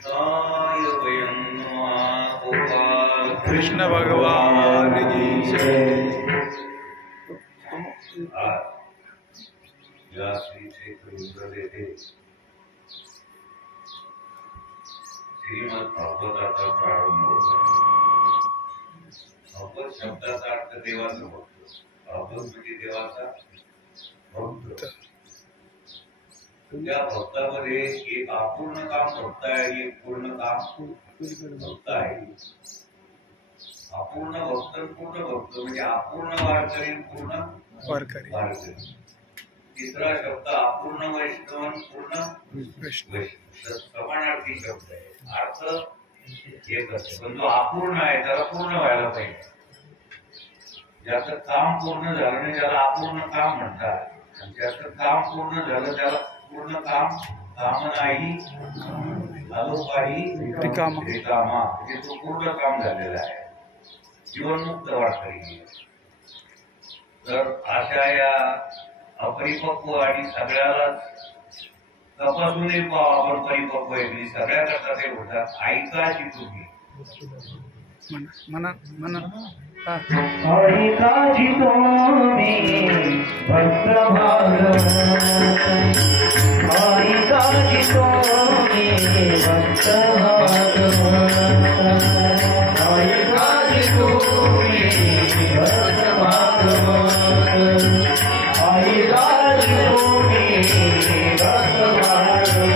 कृष्णाय वयं नमः। गोपाल कृष्ण भगवान की जय। या श्री क्षेत्र येथे श्रीमद भागवताचा प्रारंभ होत आहे। भागवत शब्दाचा अर्थ देवाचा भक्त, भागवत म्हणजे देवाचा भक्त। त्या भक्तामध्ये एक अपूर्ण काम भक्त आहे, एक पूर्ण काम भक्त आहे। अपूर्ण भक्त पूर्ण भक्त म्हणजे अपूर्ण वारकरी पूर्ण वारकरी। तिसरा शब्द अपूर्ण वैष्णव पूर्ण वैष्णव, समानार्थी शब्द आहे। अर्थ एकच आहे, पण जो अपूर्ण आहे त्याला पूर्ण व्हायला पाहिजे। ज्याचं काम पूर्ण झालं नाही त्याला अपूर्ण काम म्हणतात, आणि ज्याचं काम पूर्ण झालं त्याला पूर्ण काम काम नाही अलोपाही रिकामा, म्हणजे तो पूर्ण काम झालेला आहे, जीवनमुक्त वारकरी। तर अशा या अपरिपक्व आणि सगळ्याला तपासूनही आपण परिपक्व आहे, सगळ्या करता ते होतात। ऐकाची तुम्ही म्हणा म्हणा ऐकाची तुम्ही भक्त भागवत, ऐकाची तुम्ही भक्त भागवत, ऐकाची तुम्ही भक्त भागवत, ऐकाची तुम्ही भक्त भागवत,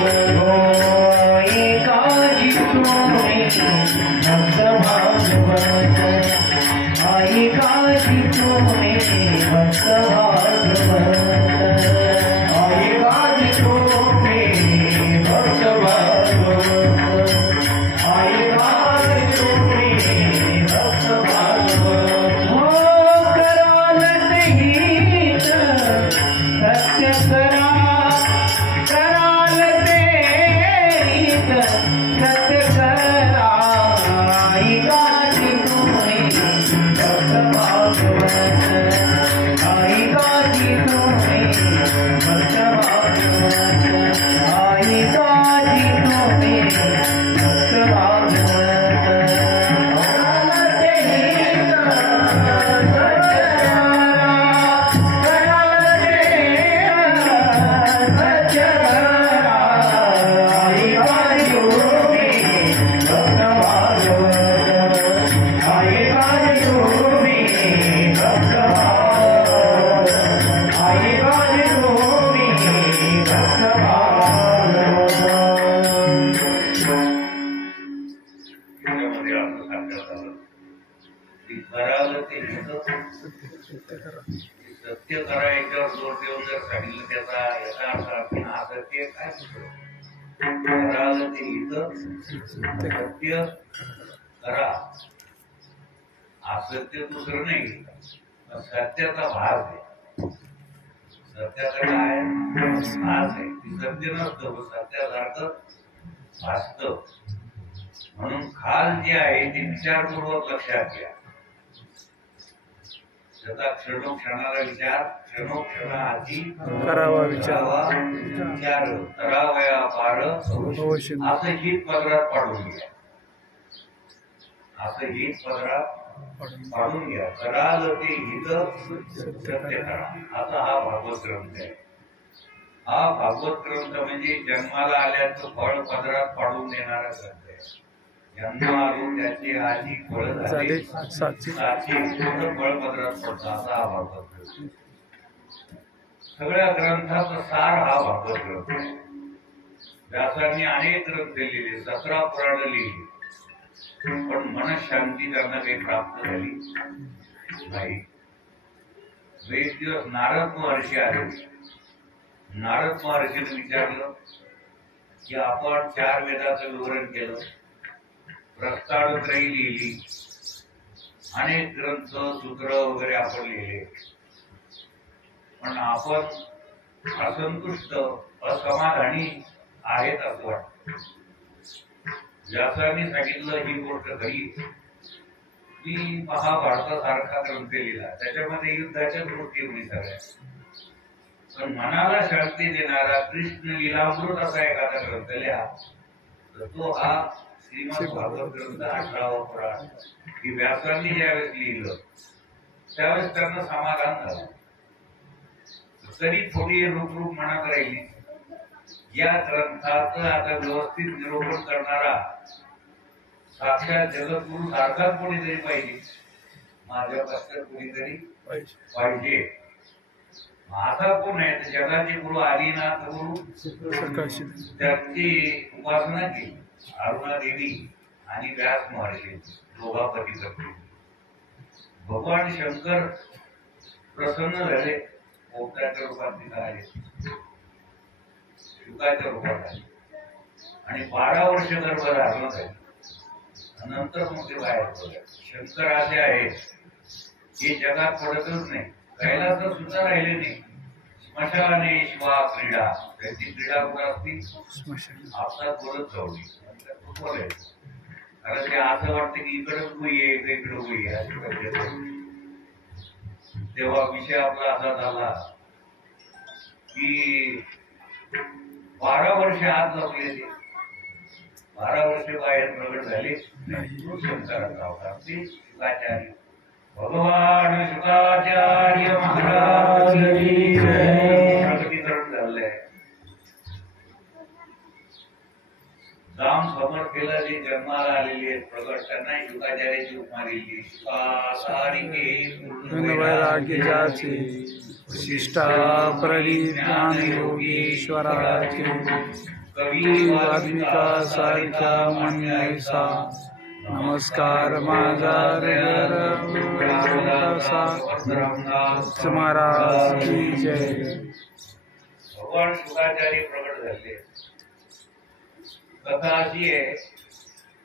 ऐकाची तुम्ही भक्त भागवत, ऐकाची तुम्ही भक्त भागवत, ऐकाची तुम्ही भक्त भागवत, ऐकाची तुम्ही भक्त भागवत। हो कराल ते हित सत्य करा, कराल ते हित सत्य करा, ऐकाची तुम्ही भक्त भागवत, ऐकाची तुम्ही भक्त भागवत, ऐकाची तुम्ही भक्त भागवत। सत्य करा याच्यावर जोर देऊन जर सांगितलं त्याचा याचा अर्थ आपण असत्य काय कराल ते हित सत्य करा, असत्य दुसरं नाही, सत्याचा भाग आहे। सत्याचा काय भाग आहे, सत्य नसतं, सत्यासारखं भासतं। म्हणून खाल जे आहे ते विचारपूर्वक लक्षात घ्या। त्याचा क्षणोक्षणाला विचार, क्षणोक्षणाआधी करावा विचार, विचार करावया पार, असं हित पदरात पाडून घ्या, असं हित पदरात पाडून घ्या। कराल ते हित सत्य करा, असा हा भागवत ग्रंथ आहे। हा भागवत ग्रंथ म्हणजे जन्माला आल्याचं फळ पदरात पाडून देणारा ग्रंथ आहे। जन्म आलो त्याचे आधी फळ झाले, साची पूर्ण फळ पदरात पडतं, असा हा भागवत ग्रंथ। सगळ्या ग्रंथाचा सार हा भागवत ग्रंथ आहे। व्यासांनी अनेक ग्रंथ लिहिले, 17 पुराण लिहिली, पण मनशांती त्यांना काही प्राप्त झाली नाही। एक दिवस नारद महर्षी आले। नारद महर्षीने विचारलं की आपण 4 वेदाचं विवरण केलं, प्रस्तावत्रयी लिहिली, अनेक ग्रंथ सूत्र वगैरे आपण लिहिले, पण आपण असंतुष्ट असमाधानी आहेत असं वाटतं। व्यासांनी सांगितलं ही गोष्ट खरी, मी महाभारतासारखा ग्रंथ लिहिला, त्याच्यामध्ये युद्धाच्या गोष्टी होती सगळ्या, पण मनाला शांती देणारा कृष्ण लीलामृत असा एखादा ग्रंथ लिहा, तर तो हा श्रीमद भागवत ग्रंथ 18वा पुराण की व्यासांनी ज्यावेळेस लिहिलं त्यावेळेस त्यांना समाधान झालं. तरी थोडी रूप मनात राहिली. या ग्रंथाचं आता व्यवस्थित निरूपण करणारा साक्षात जगद्गुरु सारखाच कोणीतरी पाहिजे, माझ्या पश्चात कोणीतरी पाहिजे. आता कोण आहे तर जगाचे गुरु आदिनाथ गुरु त्यांची उपासना केली. अरुणा देवी आणि व्यास महर्षी दोघा पती पत्नी. भगवान शंकर प्रसन्न झाले, पोपटाच्या रूपात तिथं आले, शुकाच्या रूपात आले आणि 12 वर्ष गर्भ धारण झाले. नंतर मग ते बाहेर पडले. शंकर असे आहेत जे जगात पडतच नाही, कैलासात सुद्धा राहिले नाही. स्मशाने शिवा क्रीडा, त्यांची क्रीडा कुठं असती, आपसात बोलत जाऊली. कारण ते असं वाटतं की इकडं गुई आहे इकडं गुई आहे अशी पद्धत. तेव्हा विषय आपला असा झाला की 12 वर्ष आत लपले ते, 12 वर्ष बाहेर प्रगट झाले. शंकराचा अवतार ते शुकाचार्य भगवान शुकाचार्य महाराज प्रगतीकरण झालंय. राम समर्थेला जे जन्माला आलेले आहेत प्रगट, त्यांना शुकाचार्याची उपमा दिली. वैराग्य जाचे शिष्टा परिज्ञान योगेश्वराचे कवी वाल्मिका सारिका म्हणसा. नमस्कार माझा महाराज की जय. भगवान शुकाचार्य प्रगट झाले. कथा अशी आहे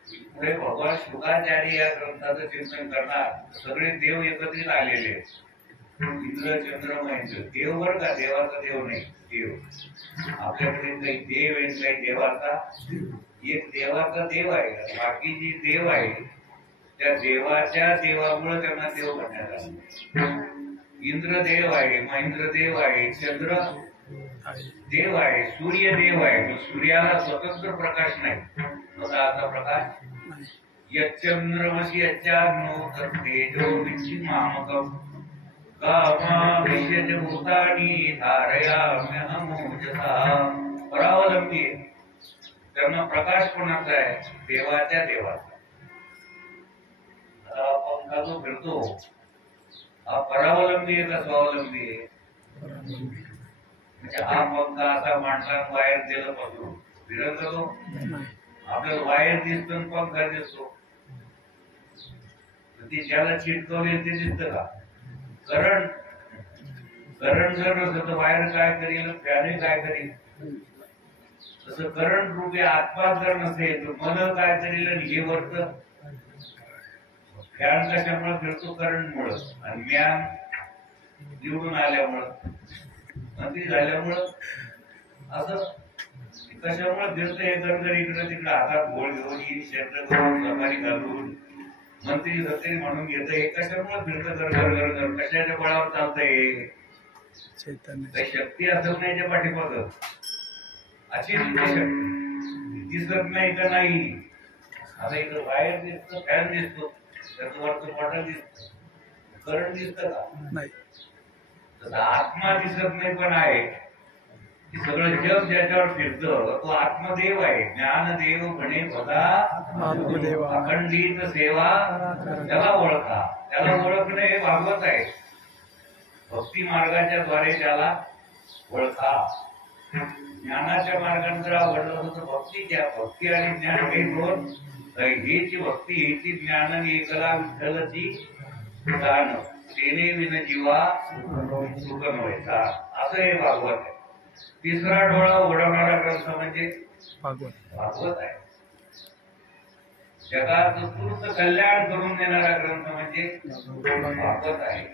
पुढे भगवान शुकाचार्य या ग्रंथाचं चिंतन करणार सगळे देव एकत्रित आलेले. इंद्र चंद्र महेंद्र देव बर का, देवाचा देव नाही. देव आपल्याकडे काही देव आहे, काही देवाचा एक देवाचा देव आहे. बाकी जी देव आहे त्या देवाच्या देवामुळे त्यांना देव म्हणण्यात आलं. इंद्र देव आहे, महेंद्र देव आहे, चंद्र देव आहे, सूर्य देव आहे. सूर्याला स्वतंत्र प्रकाश नाही, स्वतःचा प्रकाश. यच्चंद्रमसि यच्चाग्नो तत्तेजो विच्छिन्नामकम् कामाविश्य भूतानि धारयाम्यहमोजसा. परावलंबी त्यांना प्रकाश कोणाचा आहे, देवाच्या देवाचा. आता पंखा जो फिरतो हा परावलंबी आहे का स्वावलंबी आहे? म्हणजे हा पंखा असा माणसाला बाहेर दिलं पसरून फिरत जातो. आपल्याला बाहेर दिसतो पंखा दिसतो, ती ज्याला चिटकवली ते दिसत का? करंट जर नसतं तर बाहेर काय करील, फॅन काय करील. तसं करंट रूपे आत्मा जर नसेल तर मन काय करील आणि हे वरत. फॅन कशामुळे फिरतो? करंट मुळे. आणि ज्ञान निवडून आल्यामुळं, मंत्री झाल्यामुळं. असं कशामुळे फिरतं? हे गरगर इकडं तिकडं हातात गोळ घेऊन शर्ट करून सफारी घालून मंत्री सत्तरी म्हणून घेत. हे कशामुळे फिरतं? गरगर कशाच्या बळावर चालतंय? काही शक्ती असत नाही त्या पाठीमाग. अशी शक्ती दिसत नाही का? नाही. आता इथं बाहेर दिसतो, फॅन दिसतो, त्याचं वरचं बॉटल दिसत, करंट दिसत का? नाही. तसं आत्मा दिसत नाही पण आहे. सगळं जग ज्याच्यावर फिरतं तो आत्मदेव आहे. ज्ञानदेव म्हणे बघा अखंडित सेवा त्याला ओळखा. त्याला ओळखणे हे भागवत आहे. भक्ती मार्गाच्या द्वारे त्याला ओळखा. ज्ञानाच्या मार्गाने जर आवडलं तर भक्ती घ्या. भक्ती आणि ज्ञान हे दोन, हेची भक्ती हेची ज्ञान आणि एकला विठ्ठलची दान तेने विन जीवा सुख नव्हेचा. असं हे भागवत आहे. तिसरा डोळा उडवणारा ग्रंथ म्हणजे भागवत आहे. जगात उत्कृष्ट कल्याण करून देणारा ग्रंथ म्हणजे भागवत आहे.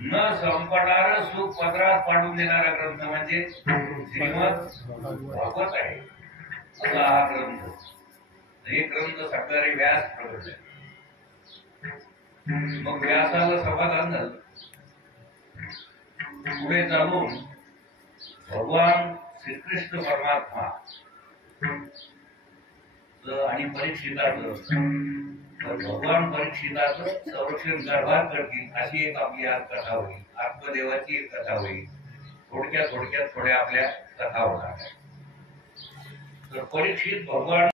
न संपणारं सुख पदरात पाडून देणारा ग्रंथ म्हणजे श्रीमद भागवत आहे. असा हा ग्रंथ. हे ग्रंथ सकाळी व्यास प्रगट आहे. मग व्यासाला समाधान झालं. पुढे चालून भगवान श्रीकृष्ण परमात्मा आणि परीक्षिताचं, तर भगवान परीक्षिताचं संरक्षण गर्भात करतील अशी एक आपली आज कथा होईल. आत्मदेवाची एक कथा होईल. थोडक्यात थोड्या आपल्या कथा होणार आहे. तर परीक्षित भगवान